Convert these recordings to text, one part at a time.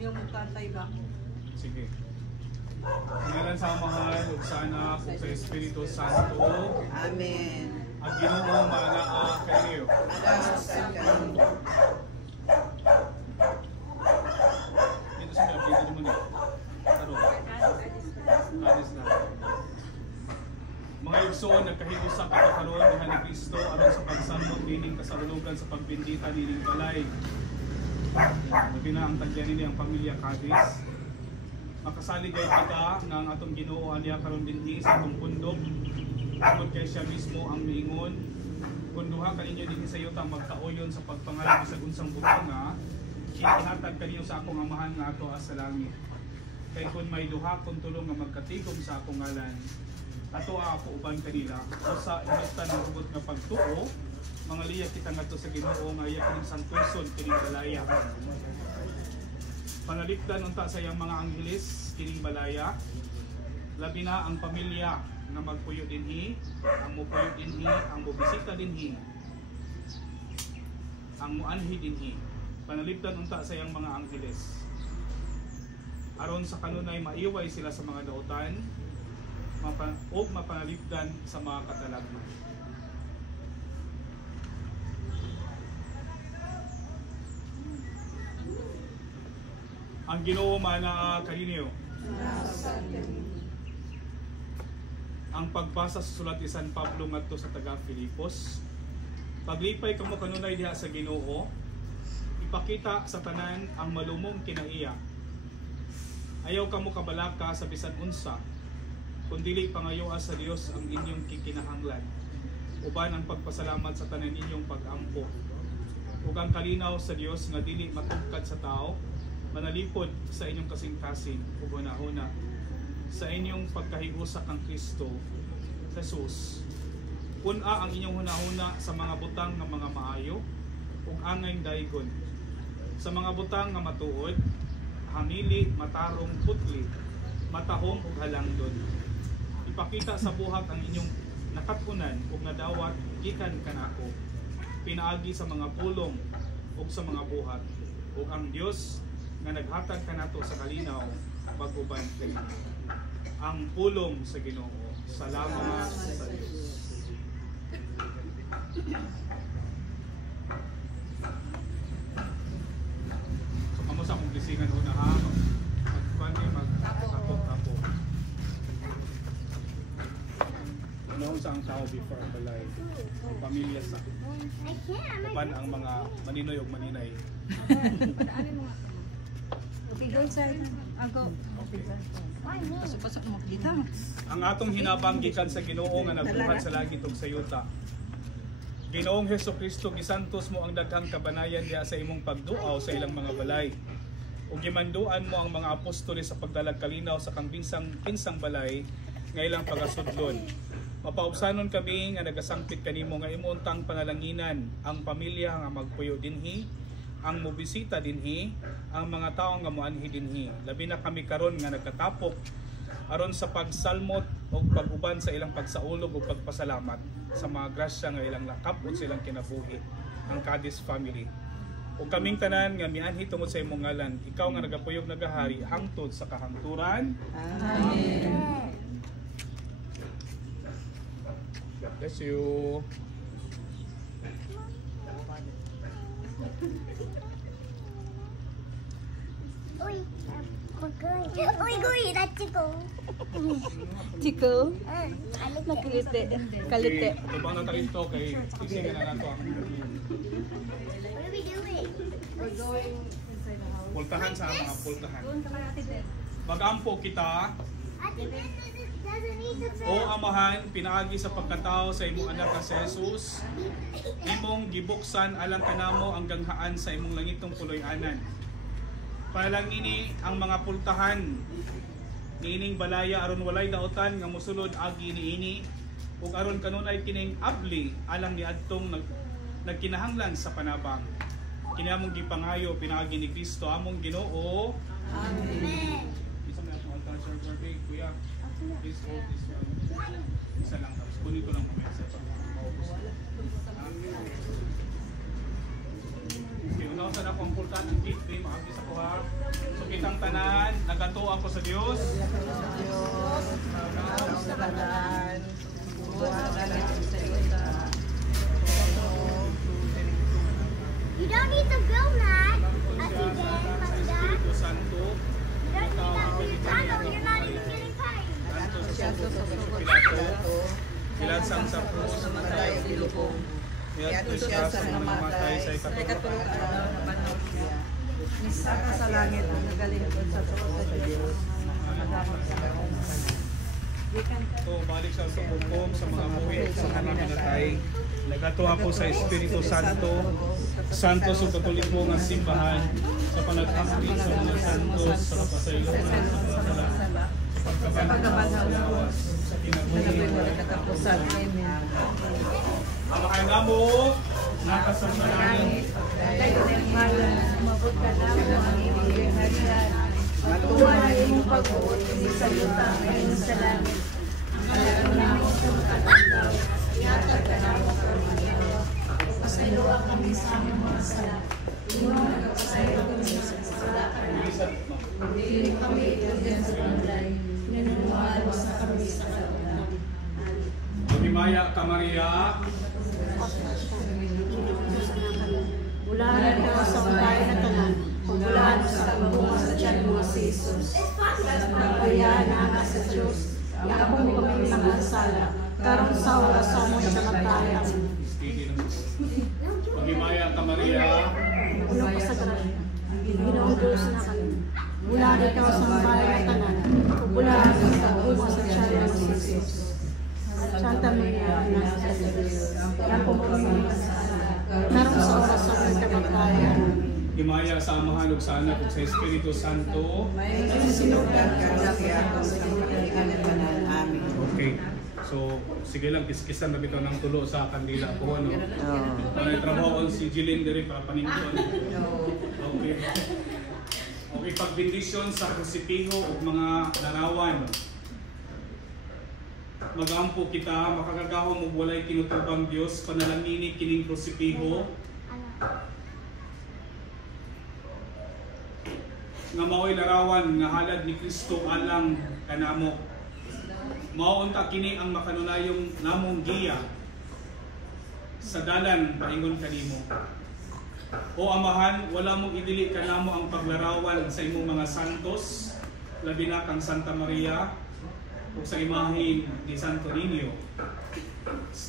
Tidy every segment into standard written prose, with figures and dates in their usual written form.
Yung magkantay ba? Sige. Ngalan sa Amahan, ug sa Anak, ug sa Espiritu Santo. Amen. Ang Ginoo manaa kaniyo. Alas sa kanino. Dito sa mga dito mo ni. Taro. Alis na. Mga igsoon, nagkahigusa ka karon diha ni Kristo aron sa pagsamot nining kasaulugan sa pagbindita nining balay. Labi na ang tagyan nini ang pamilya Cadiz. Makasaligay kita nga ang atong Ginoo aniya karon dinhi sa atong pundok. Tungod kay siya mismo ang miingon, kung duha kaninyo dinhi sa yuta magkauyon sa pagpangalan sa unsang butanga, ihatag kaniyo sa akong amahan nga ato sa langit. Kay kung may duha kung tulong nga magkatigom sa akong ngalan, ato ako uban kanila. O sa inasta ng hugot nga pagtuo, mga liya kita ngadto sa Ginoo nga iya kining santuson kining balaya. Panalikdan unta sa iyang mga angheles kining balaya. Labi na ang pamilya na magpuyo dinhi, ang mupuyo dinhi, ang mubisita dinhi, ang muanhi dinhi. Panalipdan unta sa iyang mga angheles. Aron sa kanunay maiway sila sa mga dautan, ug mapanalipdan sa mga katalagman. Ang Ginoo manaa kaninyo. Ang pagbasa sa sulat ni San Pablo ngadto sa taga Filipos. Paglipay kamo kanunay diha sa Ginoo, ipakita sa tanan ang malumong kinaiya. Ayaw kamo kabalaka sa bisan unsa, kundi pangayoa sa Dios ang inyong kikinahanglan. Uban ang pagpasalamat sa tanan inyong pag-ampo. Ug ang kalinaw sa Dios nga dili matugkad sa tao, manalipod sa inyong kasing-kasing ug hunahuna sa inyong pagkahigusa kang Kristo Jesus. Puna ang inyong hunahuna sa mga butang nga mga maayo ug angay daygon, sa mga butang nga matuod, hamili, matarong, putli, matahong ug halangdon. Ipakita sa buhat ang inyong nakatunan ug nadawat gikan kanako, pinaagi sa mga pulong ug sa mga buhat, ug ang Dios nga naghatag kanato sa kalinaw pag-uban kanina. Ang pulong sa Ginoo. Salamat sa Dios. So kamo sa akong blisingan una ha. Magtapok-tapok. Unahon sa ang tao before ang balay. Ang pamilya sa upan ang mga maninoy ug maninay. Ang atong hinabang gikan sa Ginoo nga nagbuhat sa langit ug sa yuta. Ginoong Hesukristo, gisantos mo ang daghang kabanayan diha sa imong pagduaw sa ilang mga balay. Ug gimanduan mo ang mga apostoles sa pagdalag kalinaw sa kang pinsang balay nga ilang pagasudlon. Mapaubsanon kami nga nagasangpit kanimo nga imuntang panalanginan ang pamilya nga magpuyo dinhi, ang mobisita dinhi, ang mga tawo nga moanhi dinhi. Labi na kami karon nga nagkatapok aron sa pagsalmot o pag-uban sa ilang pagsaulog o pagpasalamat sa mga grasya nga ilang lakap o sa ilang kinabuhi, ang Cadiz family. O kaming tanan nga mianhi tungod sa imong ngalan, ikaw nga nagapuyog nagahari hangtod sa kahangturan. Amen. God bless you. Uy, that's Chico. Chico? Nakalite. Kalite. Ito bang natalito kay tisingan na nato ang What are we doing? We're going inside the house. pultahan sa mga pultahan. Doon ka kay Ate Beth. Magampo kita, Ate Beth doesn't need to o Amahan, pinaagi sa pagkatao sa imong anak nga si Jesus, imong gibuksan alang kanamo ang ganghaan sa imong langitong puloy-anan. Palang ini ang mga pultahan niining balaya aron walay daotan nga mosulod agi niini ug aron kanunay kining abli alang niadtong nagkinahanglan sa panabang. Kini among gipangayo pinaagi ni Kristo among Ginoo. Amen. Isa na itong altar sir birthday, kuya. Please hold this one. Isa lang tapos kunin ko lang mamaya sa maubos. Okay, unaw sa akong pultahan ang gateway Isa ko ha. So kitang tanan, nagato ako sa Dios. Sa kanan. You don't need to go, Matt. Sa Espiritu Santo. You don't need that big tunnel. You're not even getting paid. Santo sa sugo sa Pilato. Ilansang sa krus. Namatay ang ilubong. Miyato siya sa mga namatay sa ikatulog araw na panahon. Misa ka sa langit, nagalingkod sa tuwa sa Diyos. So, balik sa hukom sa mga buhi sa mga namatay. Nagato ako sa Espiritu Santo. Santo sa Katoliko nga simbahan sa panag-akit sa mga santos sa kapasayloan sa sala. Sa pagkabanhaw sa lawas sa kinabuhi na Katapusan. Amen. ang makangamo nakasambalan. Umabot ka na ang ibigay na siya. Matuwa na imong pag-uot sa yuta ngayon sa langit. Alam namin sa makatandaw. Yatag ka na mo kami. Pasayloa kami sa aming mga sala. Iyong nagpasaylo kami sa sala ka na. Hindi kami itigyan sa panday. Nanunuhan mo sa kami sa kalunan. Magimaya ka Maria. Bulahan ka sa unahin na tanan. Bulahan sa pagbunga sa tiyan mo si Jesus. Nagbayaan na ka sa Diyos. Iabong kami mga sala. Karon sa oras sa among kamatayan. Magimaya ka Maria. Ulo ka sa grasya. Ginoong Diyos na kami. Bulahan ka sa unahin na tanan. Bulahan ka sa pagbunga sa tiyan mo si Jesus. Santa Maria, Ina sa Diyos. Iabong kami mga sala. Karon sa oras sa among kamatayan. Himaya sa Amahan ug sa Anak ug sa Espiritu Santo. May sinugat ka na siya kung sa pagkakalipanan. Amen. Okay. So, sige lang, kiskisan na bitaw ng tulo sa kandila ko. Ano? Panay trabaho si Jilin diri para panington. Okay. Okay, pagbendisyon sa krusipiho ug mga larawan. Magampo kita, makagagahom ug walay kinutubang Dios, panalangini kining krusipiho. Nga mao'y larawan nga halad ni Kristo alang kanamo. Mao unta kini ang makanunayong namong giya sa dalan paingon kanimo. O Amahan, wala mong idili kanamo ang paglarawan sa imong mga santos, labi na kang Santa Maria ug sa imahin ni Santo Niño.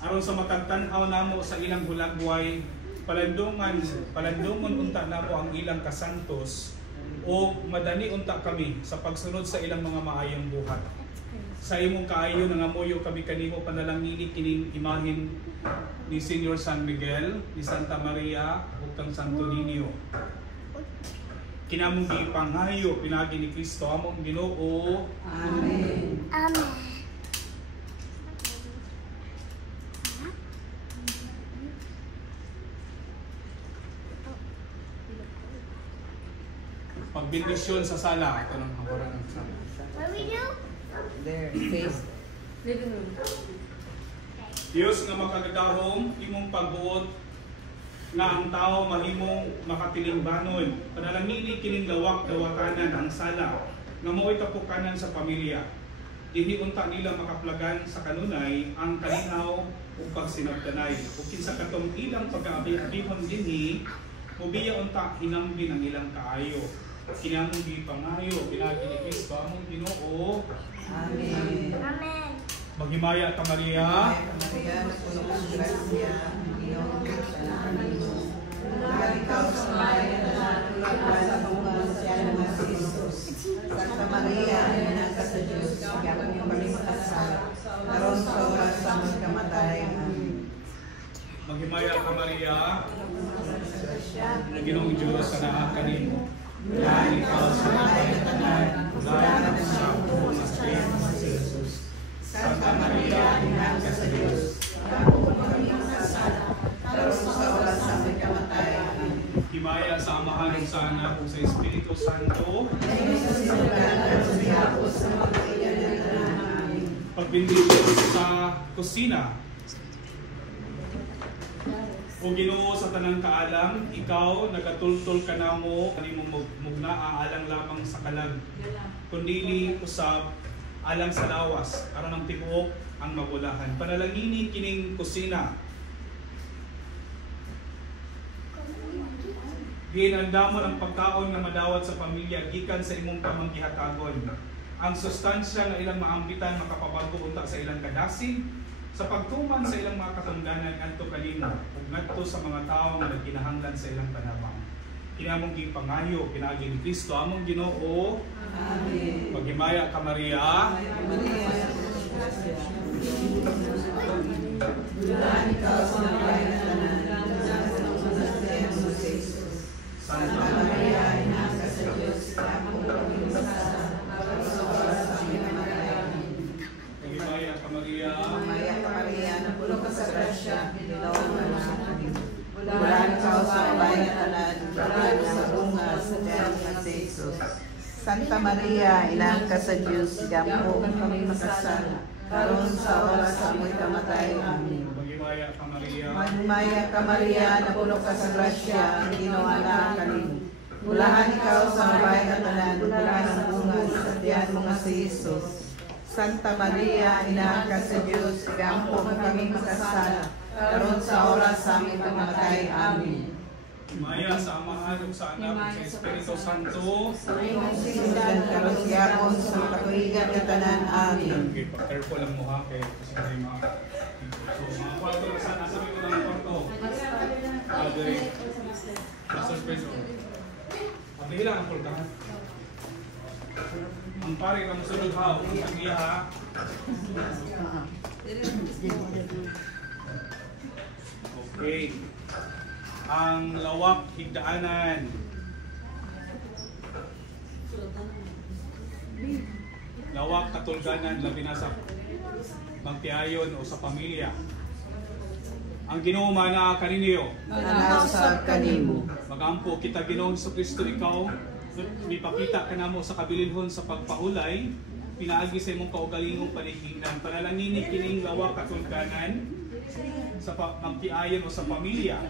Aron sa matagtan-aw namo sa ilang hulagway, palandungon unta namo ang ilang kasantos o madani unta kami sa pagsunod sa ilang mga maayong buhat. Sa imong kaayo nangamuyo kami kanimo panalangini kining imahin ni Senior San Miguel, ni Santa Maria ug kang Santo Niño. Kinamong gipangayo pinagi ni Kristo among Ginoo. Amen. Amen. Pagbendisyon sa sala, ito nang hawaran ng sala. What do we do? There, face. Living room. Diyos nga makagagahom, imong pagbuot na ang tao mahimong makatilingbanon. Panalangini kining dawak-dawakanan ang sala nga mo'y kapukanan sa pamilya. Dinhi unta nila makaplagan sa kanunay ang kalinaw ug pagsinabtanay. Ug kinsa katong ilang pag-aabihon dinhi, mubiya unta hinambin ang ilang kaayo. Kinamong gipangayo pinagi ni Kristo among Ginoo. Amen. Amen. Maghimaya ka Maria. Maria, puno ng grasya, Ginoo Diyos na kanimo. Mula ikaw sa bayan na natulagwan sa bunga siya ng si Jesus. Santa Maria, Ina sa Diyos, gagawin yung kami makasala. Karon sa oras sa aming kamatayan. Amen. Maghimaya ka Maria. Ginoong Diyos sa naa kanimo. Mula ikaw sa bayan na tanan, mula sa bunga siya ng si Jesus. Santa Maria, Ina sa Diyos, gagawin kami makasala. Karon sa oras sa aming kamatayan. Amen. Himaya sa Amahan ug sa Anak ug sa Espiritu Santo. Pagbendisyon sa kusina. O Ginoo sa tanang kaalam, ikaw nagatultol ka namo kanimo mugnaa alang lamang sa kalag. Kundi usab alang sa lawas aron ang tibuok ang mabulahan. Panalangini kining kusina. Ginandamon ang pagkaon nga madawat sa pamilya gikan sa imong pamanggihataggon. Ang sustansya nga ilang maambitan makapabago unta sa ilang kadasig sa pagtuman sa ilang mga katungdanan ngadto kanimo ug ngadto sa mga tawo nga nagkinahanglan sa ilang panabang. Kinamong gipangayo pinaagi ni Kristo among Ginoo. Amen. Maghimaya ka Maria. Dulaan ikaw sa mga bayan na tanan, Santa Maria, Ina ka sa Diyos, ako kami masasala, sa oras sa aming kamatayan. Maghimaya ka Maria. Mamaya ka Maria, napuno ka sa grasya, Ginoo ka na kami. Dulaan ikaw sa mga bayan na tanan, dulaan sa bunga sa tiyan nga si Jesus. Santa Maria, Ina ka sa Diyos, gampo kami masasala, karon sa oras sa aming kamatayan. Amen. Maghimaya ka Maria. Magmaya ka Maria, napuno ka sa grasya, ang ginawa na kanimo. Bulahan ikaw sa mabayan na tanan, bulahan ang bunga sa tiyan mga si Jesus. Santa Maria, Ina ka sa Diyos, gampo kami makasala, karon sa oras sa aming pagkamatay. Amen. Maya sa Amahan ug sa Anak ug sa Espiritu Santo. Sinundan karon gyapon sa katuigan na tanan. Amen. Okay, careful lang mo ha kay kasi may mga so mga kwarto na sana sa mga ng kwarto. Padre. Master Pedro. Abdila ang pultahan. Ang pare ka musulod ha, ang iya ha. Okay. Ang lawak higdaanan. Lawak katulganan labi na sa magtiayon o sa pamilya. Ang Ginoo mana kaninyo. Manaw sa kanimo. Magampo kita Ginoong Kristo ikaw mipakita ka namo sa kabilinhon sa pagpaulay pinaagi sa imong kaugalingong paligingnan. Panalangini kining lawak katulganan sa magtiayon o sa pamilya.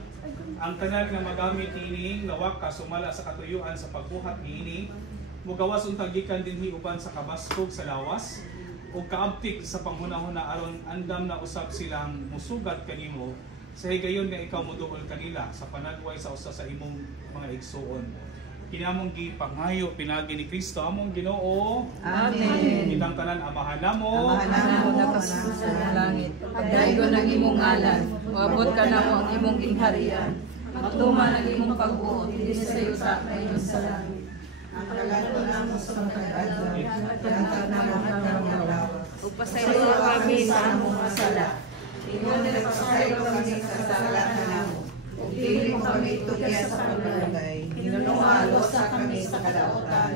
Ang tanan nga magamit ini lawak ka sumala sa katuyuan sa pagbuhat niini mugawas untang gikan dinhi uban sa kabaskog sa lawas ug kaabtik sa panghunahuna aron andam na usab silang musugat kanimo sa higayon nga ikaw moduol kanila sa panagway sa usa sa imong mga igsuon. Kinamong gipangayo pinagi ni Kristo among Ginoo. Amen. Kitang tanan amahan namo. Amahan namo sa langit. Pagdaygo ng imong ngalan, maabot ka na mo ang imong gingharian. Matuman ang imong pagbuot, hindi sa iyo sa ngayon sa langit. ang kagano namo sa pagkadlaw at yantag namo ang araw. Upasaylo kami sa among masala. Ingon nagpasaylo kami sa sala namo. Ug dili mo kami tugya sa pagdulay. Hinunualo sa kami sa kadautan.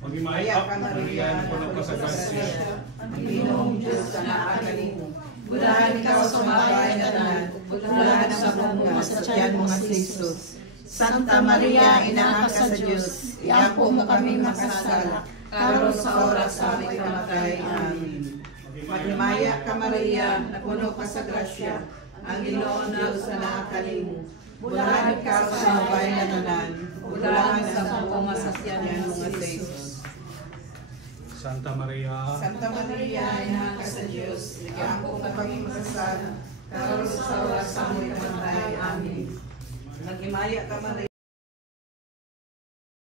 Maghimaya ka Maria, puno ka sa grasya. Ang Ginoong Diyos ka naa kanimo. Bulahan ikaw sa mabayan na tanan. Bulahan sa bunga sa tiyan mga si Jesus. Santa Maria, Ina ka sa Diyos, iako mo kami makasala, karon sa oras sa aming kamatay. Amen. Maghimaya ka Maria, napuno ka sa grasya, ang Ginoong Diyos na naa kanimo. Bulahan ikaw sa mabayan na tanan. Bulahan sa bunga sa tiyan mga si Jesus. Santa Maria. Santa Maria, Ina ka sa Diyos, iako mo kami makasala, karon sa oras sa aming kamatay. Amen. Maghimaya ka Maria.